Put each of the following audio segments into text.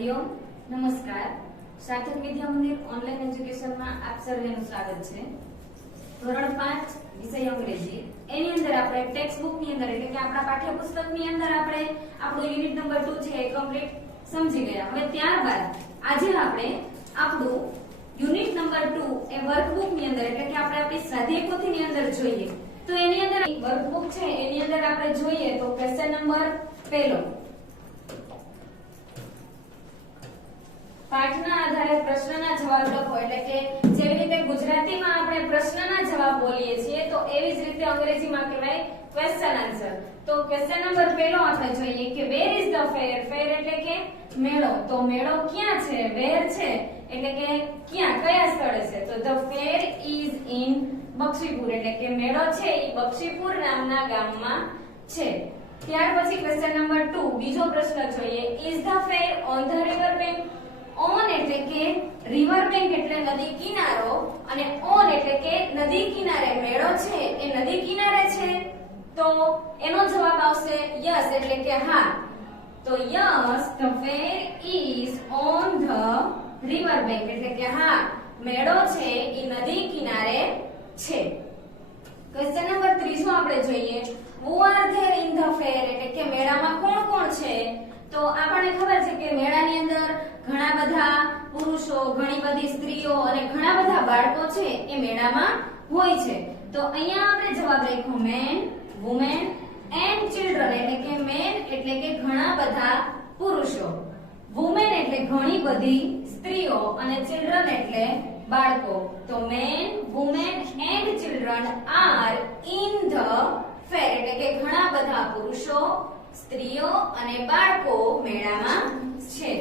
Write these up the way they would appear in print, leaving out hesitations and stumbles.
વિદ્યાર્થીઓ નમસ્કાર। સાર્થક વિદ્યા મંદિર ઓનલાઈન એજ્યુકેશન માં આપ સર્વેનું સ્વાગત છે। ધોરણ 5 વિષય અંગ્રેજી એની અંદર આપણે ટેક્સ્ટ બુક ની અંદર એટલે કે આપણા પાઠ્યપુસ્તક ની અંદર આપણે આપણું યુનિટ નંબર 2 છે એ કમ્પ્લીટ સમજી ગયા। હવે ત્યારબાદ આજે આપણે આપણું યુનિટ નંબર 2 એ વર્કબુક ની અંદર એટલે કે આપણે આપણી સ્વાધ્યાય પોથી ની અંદર જોઈએ તો એની અંદર વર્કબુક છે એની અંદર આપણે જોઈએ તો ક્વેશ્ચન નંબર પહેલો પાઠના આધારે પ્રશ્નના જવાબ લખો એટલે કે જેવી રીતે ગુજરાતીમાં આપણે પ્રશ્નના જવાબ બોલીએ છીએ તો એવી જ રીતે અંગ્રેજીમાં કહેવાય ક્વેશ્ચન આન્સર। તો ક્વેશ્ચન નંબર પહેલો આપણે જોઈએ કે વેર ઇઝ ધ ફેર। ફેર એટલે કે મેળો। તો મેળો ક્યાં છે? વેર છે એટલે કે ક્યાં કયા સ્થળે છે? તો the fair is in Bakshipur એટલે કે મેળો છે એ બક્ષીપુર નામના ગામમાં છે। ત્યાર પછી ક્વેશ્ચન નંબર 2 બીજો પ્રશ્ન જોઈએ is the fair on the river bank. On એટલે કે રિવર બેંક એટલે નદી કિનારો અને ઓન એટલે કે નદી કિનારે મેળો છે એ નદી કિનારે છે તો એનો જવાબ આવશે યસ એટલે કે હા। તો yes the fair is on the river bank એટલે કે હા મેળો છે એ નદી કિનારે છે। ક્વેશ્ચન નંબર 3 આપણે જોઈએ who are there in the fair એટલે કે મેળામાં કોણ કોણ છે? તો આપણને ખબર છે કે મેળાની અંદર ઘણા બધા પુરુષો ઘણી બધી સ્ત્રીઓ અને ઘણા બધા બાળકો છે એ મેળામાં હોય છે। તો અહીંયા આપણે જવાબ લખ્યો મેન વુમેન એન્ડ ચિલ્ડ્રન એટલે કે મેન એટલે કે ઘણા બધા પુરુષો, વુમેન એટલે ઘણી બધી સ્ત્રીઓ અને ચિલ્ડ્રન એટલે બાળકો। તો men women and children are in the fair એટલે કે ઘણા બધા પુરુષો સ્ત્રીઓ અને બાળકો મેળામાં છે।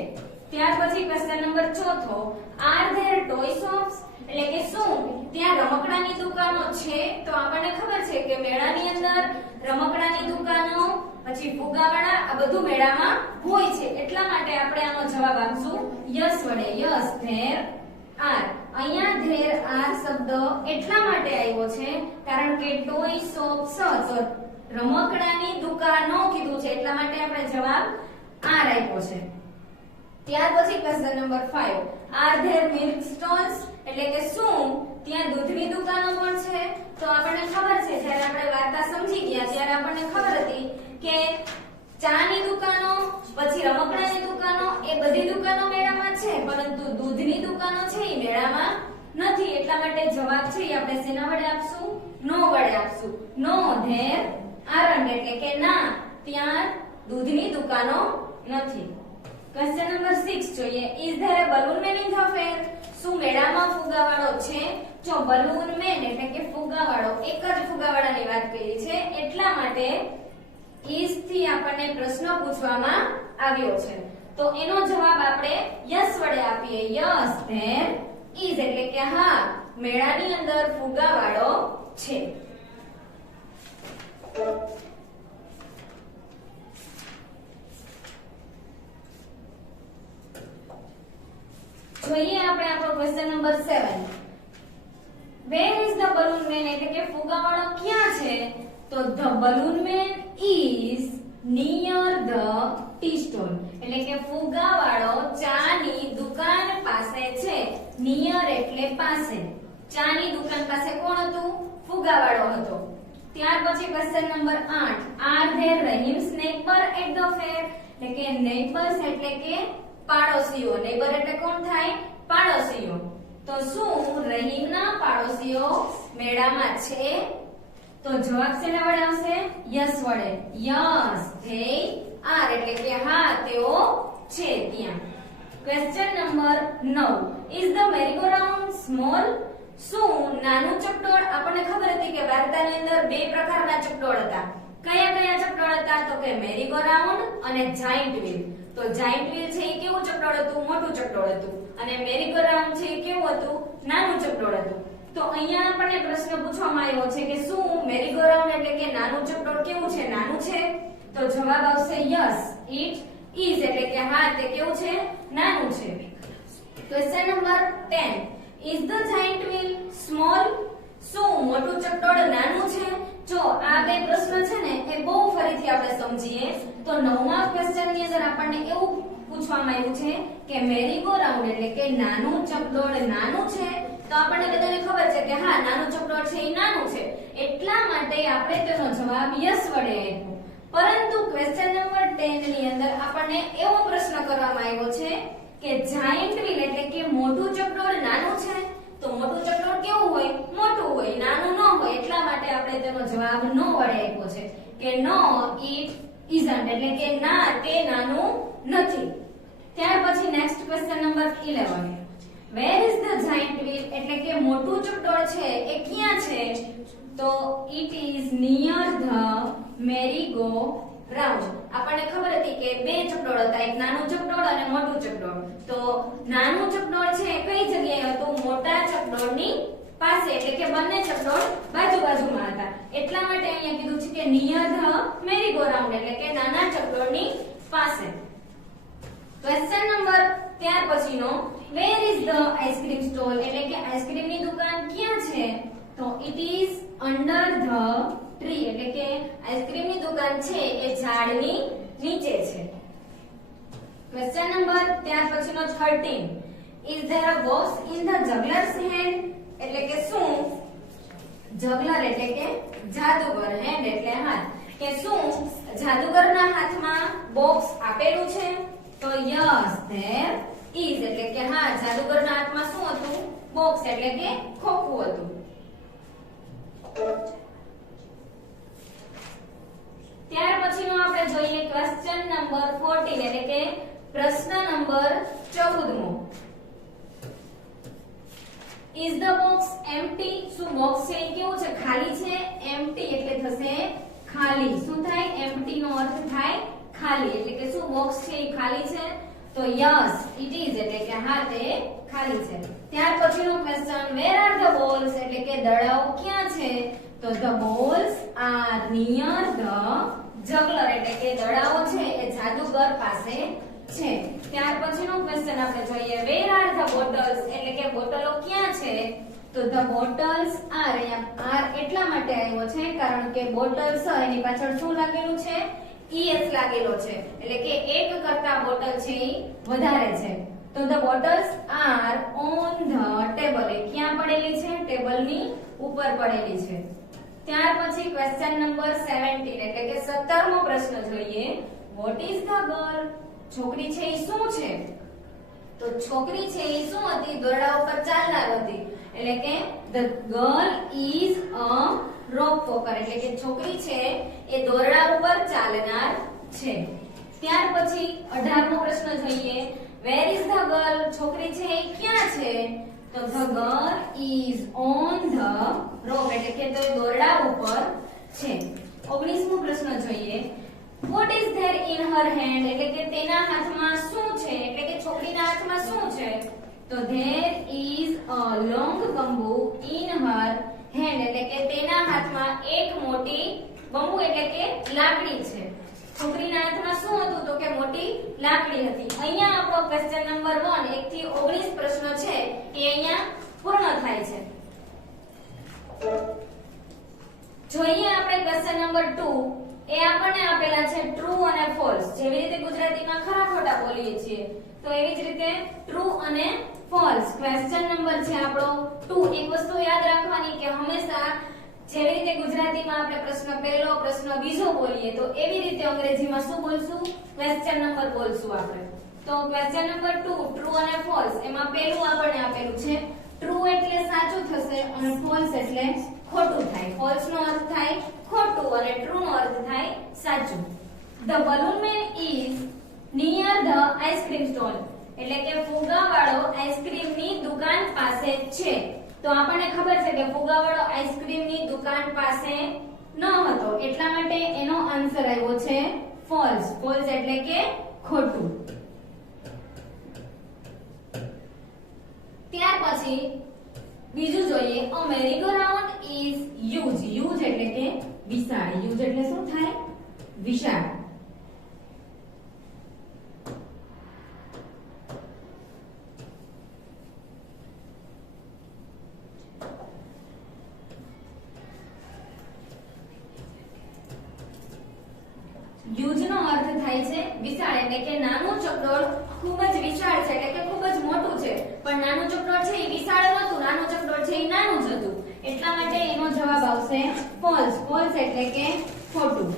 ત્યાર પછી question number 4 are there toy shops એટલે કે શું ત્યાં રમકડાની દુકાનો છે? તો આપણને ખબર છે કે મેળાની અંદર રમકડાની દુકાનો પછી ફુગાવાળા આ બધું મેળામાં હોય છે એટલા માટે આપણે આનો જવાબ આપશું યસ વડે યસ ધેર આર। અહીંયા ધેર આર શબ્દ એટલા માટે આવ્યો છે કારણ કે ટોય શોપ્સ રમકડાની દુકાનો કીધું છે એટલા માટે આપણે જવાબ આર આપ્યો છે। ત્યાર પછી question number 5 are there milk stalls એટલે કે શું ત્યાં દૂધની દુકાનો પણ છે? તો આપણને ખબર છે જ્યારે આપણે વાર્તા સમજી ગયા ત્યારે આપણને ખબર હતી કે ચાની દુકાનો પછી રમકડાની દુકાનો એ બધી દુકાનો મેળામાં છે પરંતુ દૂધની દુકાનો છે એ મેળામાં નથી એટલા માટે જવાબ છે એ આપણે શેના વડે આપશું? નો વડે આપશું। નો ધેર આરન્ટ એટલે કે ના ત્યાં દૂધની દુકાનો નથી। ક્વેશ્ચન નંબર 6 જોઈએ is there a balloon man in the ફેર। શું મેળામાં ફુગાવાળો છે? જો બલૂન મેન એટલે કે ફુગાવાળો એક જ ફુગાવાળાની વાત કરી છે એટલા માટે ઇઝ થી આપણને પ્રશ્ન પૂછવામાં આવ્યો છે તો એનો જવાબ આપણે યસ વડે આપીએ યસ ધેર ઇઝ એટલે કે હા મેળાની અંદર ફુગાવાળો છે। જોઈએ આપણે આપણો question number 7 wear is the balloon man એટલે કે ફુગાવાળો ક્યાં છે? તો the balloon man is near the tea stall એટલે કે ફુગાવાળો ચાની દુકાન પાસે છે। નિયર એટલે પાસે, ચાની દુકાન પાસે કોણ હતું? ફુગાવાળો હતો। ત્યાર પછી question number 8 are there Rahim's neighbour at the fair એટલે કે નેબર્સ એટલે કે પાડોશીઓ, નેબર એટલે કોણ થાય? પાડોશીઓ। તો શું રહીમના પાડોશીઓ મેળામાં છે? તો જવાબ શેના વડે આવશે? યસ વડે યસ ધે આર એટલે કે હા તેઓ છે ત્યાં। Question number 9 is the merry go round small. શું નાનું ચકડોળ આપણને ખબર હતી કે વાર્તાની અંદર બે પ્રકારના ચકડોળ હતા। કયા કયા ચકડોળ હતા? તો કે મેરી ગો રાઉન્ડ અને જાયન્ટ વ્હીલ। તો જાયન્ટ વ્હીલ છે એ કેવું ચકડોળ હતું? મોટું ચકડોળ હતું અને મેરી ગો રાઉન્ડ છે એ કેવું હતું? નાનું ચકડોળ હતું। તો અહીંયા આપણને પ્રશ્ન પૂછવામાં આવ્યો છે કે શું મેરી ગો રાઉન્ડ એટલે કે નાનું ચકડોળ કેવું છે? નાનું છે। તો જવાબ આવશે યસ ઇટ ઇઝ એટલે કે હા તે કેવું છે? નાનું છે। Question number 10 is the giant wheel small. શું મોટું ચકડોળ નાનું છે? જો આ બે પ્રશ્ન છે ને એ બહુ ફરીથી આપણે સમજીએ તો 9મા ક્વેશ્ચન ની અંદર આપણને એવું પૂછવામાં આવ્યું છે કે મેરી ગો રાઉન્ડ એટલે કે નાનું ચકડોળ નાનું છે, તો આપણને બધાને ખબર છે કે હા નાનું ચકડોળ છે એ નાનું છે, એટલા માટે આપણે તેનો જવાબ યસ વડે આપ્યો. પરંતુ ક્વેશ્ચન નંબર 10 ની અંદર આપણને એવો પ્રશ્ન કરવામાં આવ્યો છે કે જાયન્ટ વ્હીલ એટલે કે મોટું ચકડોળ નાનું છે, તો મોટું ચકડોળ કેવું હોય? મોટું હોય, નાનું ન હોય, એટલા માટે આપણે તેનો જવાબ નો વડે આપ્યો છે કે નો ઇટ ઇઝન્ટ એટલે કે ના તે નાનું નથી. ત્યાર પછી next question number 11, where is the giant wheel એટલે કે મોટું ચકડોળ છે એ ક્યાં છે? તો it is near the merry go round. આપણને ખબર હતી કે બે ચકડોળ હતા, એક નાનું ચકડોળ અને મોટું ચકડોળ. તો નાનું ચકડોળ છે કઈ જગ્યાએ હતું? મોટા ચકડોળની પાસે, એટલે કે બંને ચકડોળ બાજુ બાજુમાં હતા, એટલા માટે અહીંયા કીધું છે કે near the merry go round એટલે કે નાના ચકડોળની પાસે. ક્વેશ્ચન નંબર ત્યાર પછીનો, where is the ice cream stall એટલે કે આઈસ્ક્રીમની દુકાન ક્યાં છે? તો it is under the tree એટલે કે આઈસ્ક્રીમની દુકાન છે એ ઝાડની નીચે છે. ક્વેશ્ચન નંબર ત્યાર પછીનો 13, is there a box in the juggler's hand એટલે કે શું? જગલર એટલે કે જાદુગર, હેન્ડ એટલે હાથ, કે શું જાદુગરના હાથમાં બોક્સ આપેલું છે? તો યસ ધેર ઇઝ એટલે કે હા જાદુગરના હાથમાં શું હતું? બોક્સ એટલે કે ખોખું હતું. ત્યાર પછીનો આપણે જોઈએ ક્વેશ્ચન નંબર 14 એટલે કે પ્રશ્ન નંબર 14મો, ઇઝ ધ બોક્સ એમ્પ્ટી? શું બોક્સ છે એ કેવું છે? ખાલી છે. એમ્પ્ટી એટલે થશે ખાલી. શું થાય? એમ્પ્ટી નો અર્થ થાય ખાલી, એટલે કે શું બોક્સ છે એ ખાલી છે? તો યસ ઇટ ઇઝ એટલે કે હા તે ખાલી છે. ત્યાર પછીનો question, where are the balls એટલે કે દડાઓ ક્યાં છે? તો the balls are near the juggler એટલે કે દડાઓ છે એ જાદુગર પાસે છે. ત્યાર પછીનો ક્વેશ્ચન આપણે જોઈએ, વેર આર ધ બોટલ્સ એટલે કે બોટલો ક્યાં છે? તો ધ બોટલ્સ આર, અહીંયા આર એટલા માટે આવ્યો છે કારણ કે બોટલ્સ એની પાછળ શું લાગેલું છે? es લાગેલો છે, એટલે કે એક કરતા બોટલ છે એ વધારે છે. તો the bottles are on the table, એ ક્યાં પડેલી છે? ટેબલની ઉપર પડેલી છે. ત્યાર પછી ક્વેશ્ચન નંબર 17 એટલે કે 17મો પ્રશ્ન જોઈએ, વોટ ઇઝ ધ ગર્લ? છોકરી છે એ શું છે? તો છોકરી છે એ શું હતી? દોરડા ઉપર ચાલનાર હતી, એટલે કે the girl is a rope walker એટલે કે છોકરી છે એ દોરડા ઉપર ચાલનાર છે. ત્યાર પછી 18મો પ્રશ્ન જોઈએ, વેર ઇઝ ધ ગર્લ? છોકરી છે એ ક્યાં છે? તો the girl is on the rope એટલે કે તે દોરડા ઉપર છે. 19મો પ્રશ્ન જોઈએ, what is there in her hand એટલે કે તેના હાથમાં શું છે? એટલે કે છોકરીના હાથમાં શું છે? તો there is a long bamboo in her hand એટલે કે તેના હાથમાં એક મોટી બંબુ એટલે કે લાકડી છે. છોકરીના હાથમાં શું હતું? તો કે મોટી લાકડી હતી. અહીંયા આપણો ક્વેશ્ચન નંબર 1 1 થી 19 પ્રશ્ન છે એ અહીંયા પૂર્ણ થાય છે. જોઈએ આપણે ક્વેશ્ચન નંબર 2, એ આપણને આપેલા છે ટ્રુ અને ફોલ્સ. જેવી રીતે ગુજરાતીમાં ખરા ખોટા બોલીએ છીએ તો એવી જ રીતે ટ્રુ અને ફોલ્સ. ક્વેશ્ચન નંબર છે આપણો 2. એક વસ્તુ યાદ રાખવાની કે હંમેશા જેવી રીતે ગુજરાતીમાં આપણે પ્રશ્ન પહેલો પ્રશ્ન બીજો બોલીએ તો એવી રીતે અંગ્રેજીમાં શું બોલશું? ક્વેશ્ચન નંબર બોલશું આપણે. તો ક્વેશ્ચન નંબર 2 ટ્રુ અને ફોલ્સ, એમાં પહેલું આપણને આપેલું છે ટ્રુ એટલે સાચું થશે અને ફોલ્સ એટલે ખોટું થાય. ફોલ્સ નો અર્થ થાય ખોટું અને ટ્રુ નો અર્થ થાય સાચું. The balloon man is near the ice cream stall એટલે કે ફુગાવાળો આઈસ્ક્રીમની દુકાન પાસે છે. તો આપણને ખબર છે કે ફુગાવાળો આઈસ્ક્રીમની દુકાન પાસે ન હતો, એટલા માટે એનો આન્સર આવ્યો છે ફોલ્સ. ફોલ્સ એટલે કે ખોટું. ત્યાર પછી બીજું જોઈએ, a merry go round is huge. Huge એટલે કે વિશાળ. હ્યુજ એટલે શું થાય? વિશાળ. હ્યુજ નો અર્થ થાય છે વિશાળ એટલે કે નાનું ચકડોળ ફોલ્સ. ફોલ્સ એટલે કે ખોટું.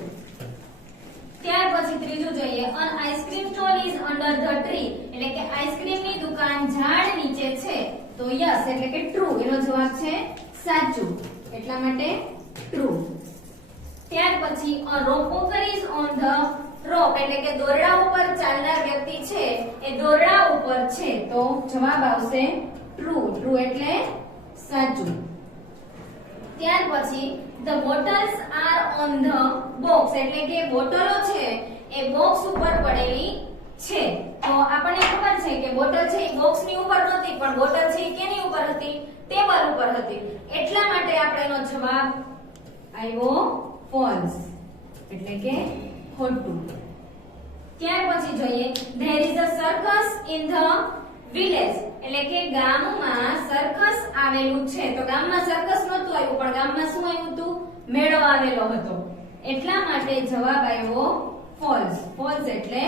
ત્યાર પછી ત્રીજું જોઈએ, an ice cream stall is under the tree એટલે કે આઈસ્ક્રીમની દુકાન ઝાડ નીચે છે. તો યસ એટલે કે ટ્રુ, એનો જવાબ છે સાચું, એટલા માટે ટ્રુ. ત્યાર પછી a rope walker is on the rope એટલે કે દોરડા ઉપર ચાલનાર વ્યક્તિ છે એ દોરડા ઉપર છે. તો જવાબ આવશે ટ્રુ. ટ્રુ એટલે સાચું. ત્યાર પછી the bottles are on the box એટલે કે બોટલો છે એ બોક્સ ઉપર પડેલી છે. તો આપણને ખબર છે કે બોટલ છે એ બોક્સની ઉપર નહોતી, પણ બોટલ છે એ કેની ઉપર હતી? ટેબલ ઉપર હતી. એટલા માટે આપણે એનો જવાબ આવ્યો ફોલ્સ એટલે કે ખોટું. ત્યાર પછી જોઈએ, there is a circus in the village એટલે કે ગામમાં સર્કસ આવેલું છે. તો ગામમાં સર્કસ નહોતું આવ્યું, પણ ગામમાં શું આવ્યું હતું? મેળો આવેલો હતો. એટલા માટે જવાબ આવ્યો ફોલ્સ. ફોલ્સ એટલે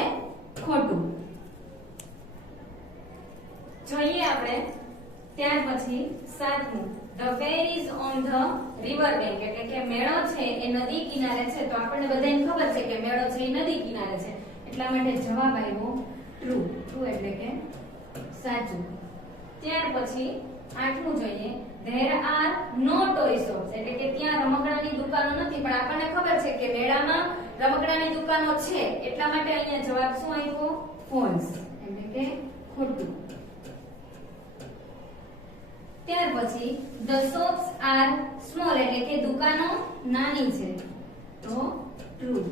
ખોટું. જોઈએ આપણે ત્યાર પછી સાતમું, the fair is on the river bank એટલે કે મેળો છે એ નદી કિનારે છે. તો આપણને બધાને ખબર છે કે મેળો છે એ નદી કિનારે છે, એટલા માટે જવાબ આવ્યો ટ્રુ. ટ્રુ એટલે કે સાચું. ત્યાર પછી આઠમું જોઈએ, there are no toy shops એટલે કે ત્યાં રમકડાની દુકાનો નથી, પણ આપણને ખબર છે કે મેળામાં રમકડાની દુકાનો છે, એટલા માટે અહીંયા જવાબ શું આવ્યો? ફોલ્સ એટલે કે ખોટું. ત્યાર પછી ધ શોપ્સ આર સ્મોલ એટલે કે દુકાનો નાની છે. તો ટ્રુ.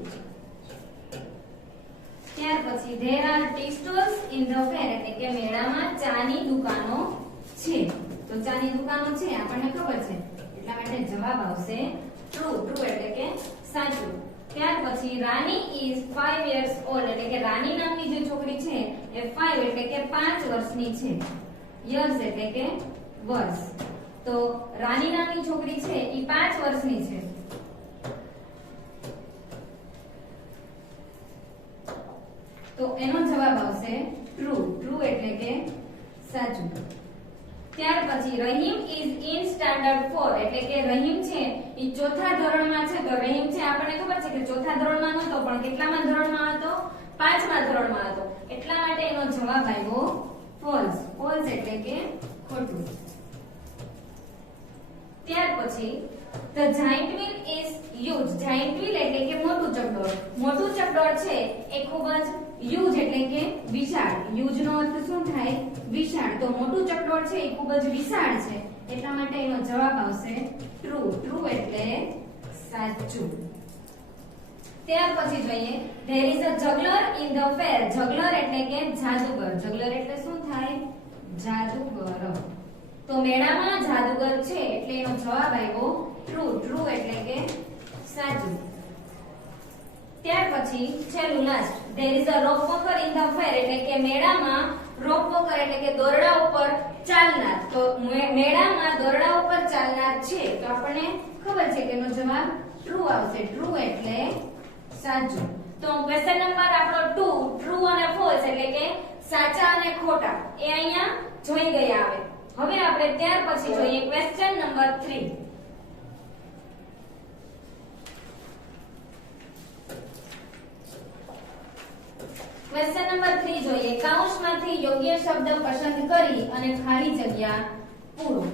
ત્યાર પછી there are tea stalls in the fair એટલે કે મેળામાં ચાની દુકાનો છે. તો ચાની દુકાનો છે આપણને ખબર છે, એટલા માટે જવાબ આવશે ટ્રુ. ટ્રુ એટલે કે સાચું. ત્યાર પછી રાની ઇઝ 5 years old એટલે કે રાની નામની જે છોકરી છે એ 5 એટલે કે 5 વર્ષની છે. યર્સ એટલે કે વર્ષ. તો રાની નામની છોકરી છે એ 5 વર્ષની છે. તો એનો જવાબ આવશે ટ્રુ. ટ્રુ એટલે કે સાચું. ત્યાર પછી રહીમ ઇઝ ઇન સ્ટાન્ડર્ડ 4 એટલે કે રહીમ છે એ ચોથા ધોરણમાં છે. તો રહીમ છે આપણને ખબર છે કે ચોથા ધોરણમાં નહોતો, પણ કેટલામા ધોરણમાં હતો? 5મા ધોરણમાં હતો. એટલા માટે એનો જવાબ આવ્યો ફોલ્સ. ફોલ્સ એટલે કે ખોટું. ત્યાર પછી the giant wheel is huge. Giant wheel એટલે કે મોટું ચકડોળ. મોટું ચકડોળ છે એ ખૂબ જ હ્યુજ એટલે કે વિશાળ. હ્યુજ નો અર્થ શું થાય? વિશાળ. તો મોટું ચકડોળ છે એ ખૂબ જ વિશાળ છે, એટલા માટે એનો જવાબ આવશે ટ્રુ. ટ્રુ એટલે સાચું. ત્યાર પછી જોઈએ, there is a જગલર in the ફેર. જગલર એટલે કે જાદુગર. જગલર એટલે શું થાય? જાદુગર. તો મેળામાં જાદુગર છે એટલે એનો જવાબ આવ્યો ટ્રુ. ટ્રુ એટલે કે સાચું. ત્યાર પછી છેલ્લું last, there is a rope walker in the fair એટલે કે મેળામાં રોપ વોકર એટલે કે દોરડા ઉપર ચાલનાર. તો મેળામાં દોરડા ઉપર ચાલનાર છે, તો આપણને ખબર છે કે એનો જવાબ ટ્રુ આવશે. ટ્રુ એટલે સાચું. તો ક્વેશ્ચન નંબર આપણો 2 ટ્રુ અને ફોલ્સ એટલે કે સાચા અને ખોટા એ અહીંયા જોઈ ગયા આવે. હવે આપણે ત્યાર પછી જોઈએ ક્વેશ્ચન નંબર 3. ક્વેશ્ચન નંબર 3 જોઈએ, કૌંસમાંથી યોગ્ય શબ્દ પસંદ કરી અને ખાલી જગ્યા પૂરો.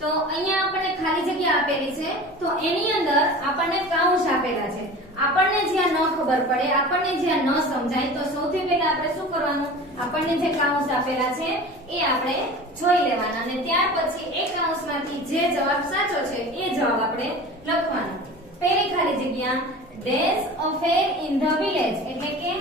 તો અહીંયા આપણને ખાલી જગ્યા આપેલી છે, તો એની અંદર આપણને કૌંસ આપેલા છે. આપણને જ્યાં ન ખબર પડે, આપણને જ્યાં ન સમજાય, તો સૌથી પહેલા આપણે શું કરવાનું? આપણને જે કૌંસ આપેલા છે એ આપણે જોઈ લેવાના અને ત્યાર પછી એ કૌંસમાંથી જે જવાબ સાચો છે એ જવાબ આપણે લખવાનો. પહેલી ખાલી જગ્યા, days a fair in the village એટલે કે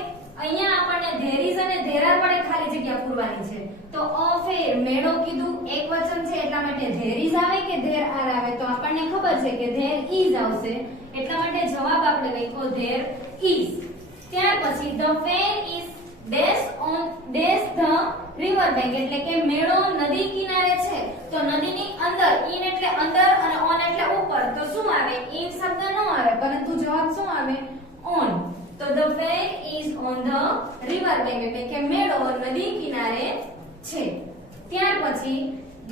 અહીંયા આપણને ધેર ઇઝ અને ધેર આર વડે ખાલી જગ્યા પૂરવાની છે. તો અ ફેર મેળો કીધું એક વચન છે, એટલા માટે ધેર ઇઝ આવે કે ધેર આર આવે? તો આપણને ખબર છે કે ધેર ઇઝ આવશે, એટલા માટે જવાબ આપણે લખ્યો ધેર ઇઝ. ત્યાર પછી the fair is dash on dash the river bank એટલે કે મેળો નદી કિનારે છે. તો નદીની અંદર, ઇન એટલે અંદર અને ઓન એટલે ઉપર. તો શું આવે? ઇન શબ્દ ન આવે, પરંતુ જવાબ શું આવે? ઓન. તો the fair is on the river bank એટલે કે મેળો નદી કિનારે છે. ત્યાર પછી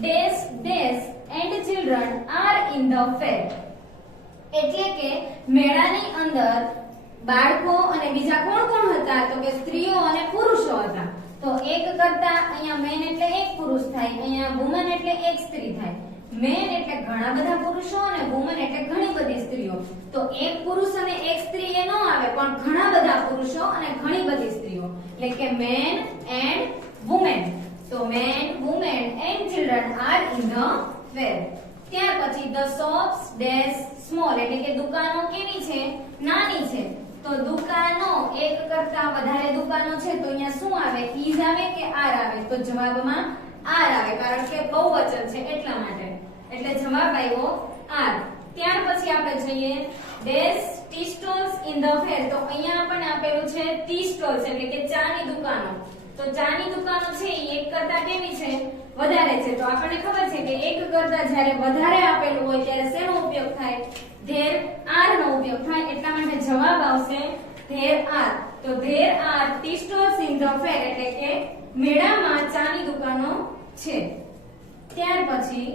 dash dash and children are in the fair એટલે કે મેળાની અંદર બાળકો અને બીજા કોણ કોણ હતા તો કે સ્ત્રીઓ અને પુરુષો હતા. તો એક કરતા અહીંયા મેન એટલે એક પુરુષ થાય, અહીંયા વુમન એટલે એક સ્ત્રી થાય. મેન એટલે ઘણા બધા પુરુષો અને વુમન એટલે ઘણી બધી સ્ત્રીઓ. તો એક પુરુષ અને એક સ્ત્રી એ ન આવે, પણ ઘણા બધા પુરુષો અને ઘણી બધી સ્ત્રીઓ, એટલે કે મેન એન્ડ વુમેન. તો men, women and children are in the fair. ત્યાર પછી ધ શોપ્સ ડેશ સ્મોલ, એટલે કે દુકાનો કેવી છે? નાની છે. તો દુકાનો એક કરતા વધારે દુકાનો છે, તો અહીંયા શું આવે? ઇઝ આવે કે આર આવે? તો જવાબમાં આર આવે, કારણ કે બહુવચન છે એટલા માટે. એટલે જવાબ આવ્યો આર. ત્યાર પછી આપણે જોઈએ dash T stalls in the ફેર. તો અહીંયા આપણને આપેલું છે ટી સ્ટોલ્સ, એટલે કે ચાની દુકાનો. તો ચાની દુકાનો છે એ એક કરતા કેવી છે? વધારે છે. તો આપણને ખબર છે કે એક કરતા જ્યારે વધારે આપેલું હોય ત્યારે શેનો ઉપયોગ થાય? ધેર આર નો ઉપયોગ થાય. એટલા માટે જવાબ આવશે ધેર આર. તો there are tea stalls in the fair, એટલે કે મેળામાં ચાની દુકાનો છે. ત્યાર પછી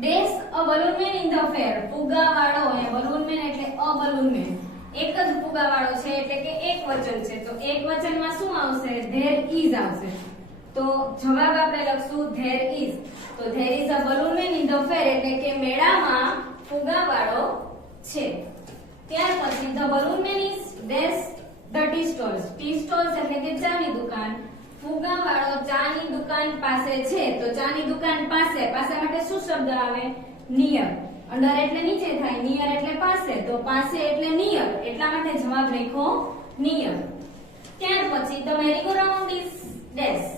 dash a balloon man in the fair. ફુગાવાળો, એ બલૂન મેન એટલે અ બલૂન મેન, એક જ ફુગાવાળો છે એટલે કે એક વચન છે. તો એક વચનમાં શું આવશે? ધેર ઇઝ આવશે. તો જવાબ આપણે લખશું ધેર ઇઝ. તો there is a balloon man in the fair, એટલે કે મેળામાં ફુગાવાળો છે. ત્યાર પછી the balloon man is dash the T stalls. T stalls એટલે કે ચાની દુકાન. ફુગાવાળો ચાની દુકાન પાસે છે. તો ચાની દુકાન પાસે, પાસે માટે શું શબ્દ આવે? નિયર. અંડર એટલે નીચે થાય, નિયર એટલે પાસે. તો પાસે એટલે નિયર, એટલા માટે જવાબ લખ્યો નિયર. ત્યાર પછી the merry go round is dash,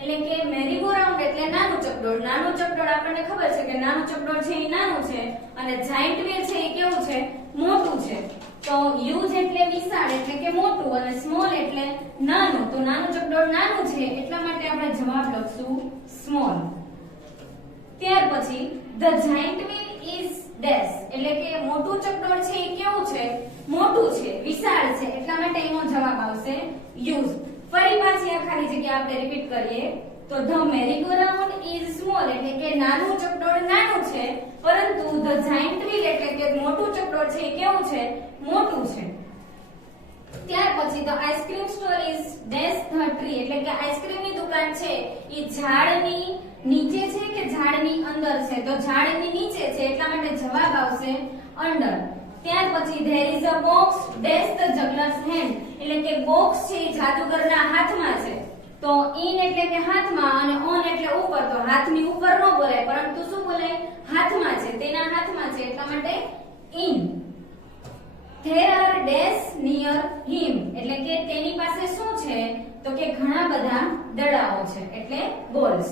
એટલે કે મેરી ગો રાઉન્ડ એટલે નાનું ચકડોળ. નાનું ચકડોળ આપણને ખબર છે કે નાનું ચકડોળ છે એ નાનું છે, અને જાયન્ટ વ્હીલ છે એ કેવું છે? મોટું છે. તો હ્યુજ એટલે વિશાળ, એટલે કે મોટું, અને સ્મોલ એટલે નાનું. તો નાનું ચકડોળ નાનું છે એટલા માટે આપણે જવાબ લખશું સ્મોલ. ત્યાર પછી the giant wheel is dash, એટલે કે મોટું ચકડોળ છે એ કેવું છે? મોટું છે, વિશાળ છે, એટલા માટે એનો જવાબ આવશે યુઝ. ફરી પાછી આ ખાલી જગ્યા આપણે રિપીટ કરીએ તો the merry go round is small, એટલે કે નાનું ચકડોળ નાનું છે, પરંતુ ધ જાયન્ટ વ્હીલ એટલે કે મોટું ચકડોળ છે એ કેવું છે? મોટું છે. ત્યાર પછી the ice cream store is dash the tree, એટલે કે આઈસ્ક્રીમની દુકાન છે એ ઝાડની નીચે છે કે ઝાડની અંદર છે? તો ઝાડની નીચે છે, એટલા માટે જવાબ આવશે અંડર. ત્યાર પછી there is a box dash the juggler's hand, એટલે કે બોક્સ છે એ જાદુગરના હાથમાં છે. તો ઇન એટલે કે હાથમાં, અને ઓન એટલે ઉપર. તો હાથની ઉપર ન બોલાય, પરંતુ શું બોલાય? હાથમાં છે, તેના હાથમાં છે, એટલા માટે in. There are dash near him, એટલે કે તેની પાસે શું છે? તો કે ઘણા બધા દડાઓ છે, એટલે બોલ્સ.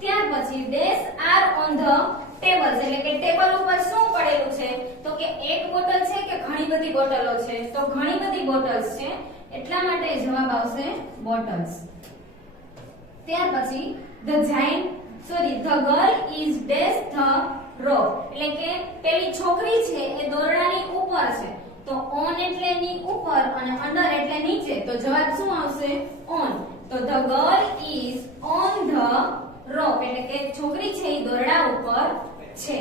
ત્યાર પછી dash R on the tables, એટલે કે ટેબલ ઉપર શું પડેલું છે? તો કે એક બોટલ છે કે ઘણી બધી બોટલો છે? તો ઘણી બધી બોટલ્સ છે, એટલા માટે જવાબ આવશે બોટલ્સ. ત્યાર પછી the girl is dash the rope, એટલે કે પેલી છોકરી છે એ દોરડાની ઉપર છે. તો ઓન એટલે ની ઉપર અને અંડર એટલે નીચે. તો જવાબ શું આવશે? ઓન. તો the girl is on the rope, એટલે કે છોકરી છે એ દોરડા ઉપર છે.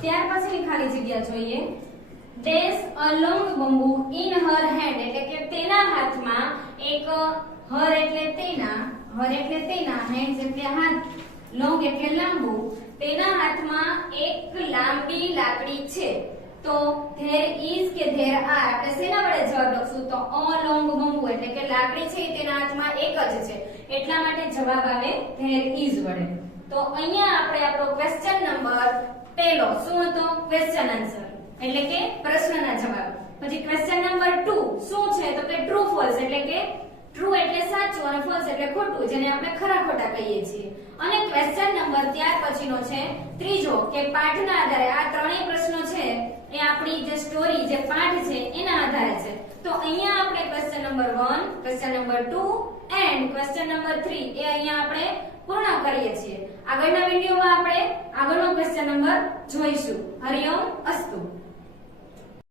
ત્યાર પછીની ખાલી જગ્યા જોઈએ dash a long બમ્બુ in her hand, એટલે કે તેના હાથમાં એક, હર એટલે તેના, હેન્ડ્સ એટલે હાથ, લોંગ એટલે લાંબુ, તેના હાથમાં એક લાંબી લાકડી છે. તો ધેર ઇઝ કે ધેર આર આપણે શેના વડે જવાબ લખશું? તો અ લોંગ બમ્બુ, એટલે કે લાકડી છે તેના હાથમાં એક જ છે, એટલા માટે જવાબ આવે ધેર ઇઝ વડે. તો અહીંયા આપણે આપણો ક્વેશ્ચન નંબર પહેલો શું હતો? ક્વેશ્ચન આન્સર, એટલે કે પ્રશ્નના જવાબ. પછી ક્વેશ્ચન નંબર 2 શું છે? તો કે ટ્રુ ફોલ્સ, એટલે કે ટ્રુ એટલે સાચું અને ફોલ્સ એટલે ખોટું, જેને આપણે ખરા ખોટા કહીએ છીએ. અને ક્વેશ્ચન નંબર ત્યાર પછીનો છે ત્રીજો, કે પાઠના આધારે આ ત્રણેય પ્રશ્નો છે એ આપણી જે સ્ટોરી, જે પાઠ છે એના આધારે છે. તો અહીંયા આપણે question number 1, question number 2 and question number 3 એ અહીંયા આપણે પૂર્ણ કરીએ છીએ. આગળના વિડિયોમાં આપણે આગળનો ક્વેશ્ચન નંબર જોઈશું. હરિઓમ અસ્તુ.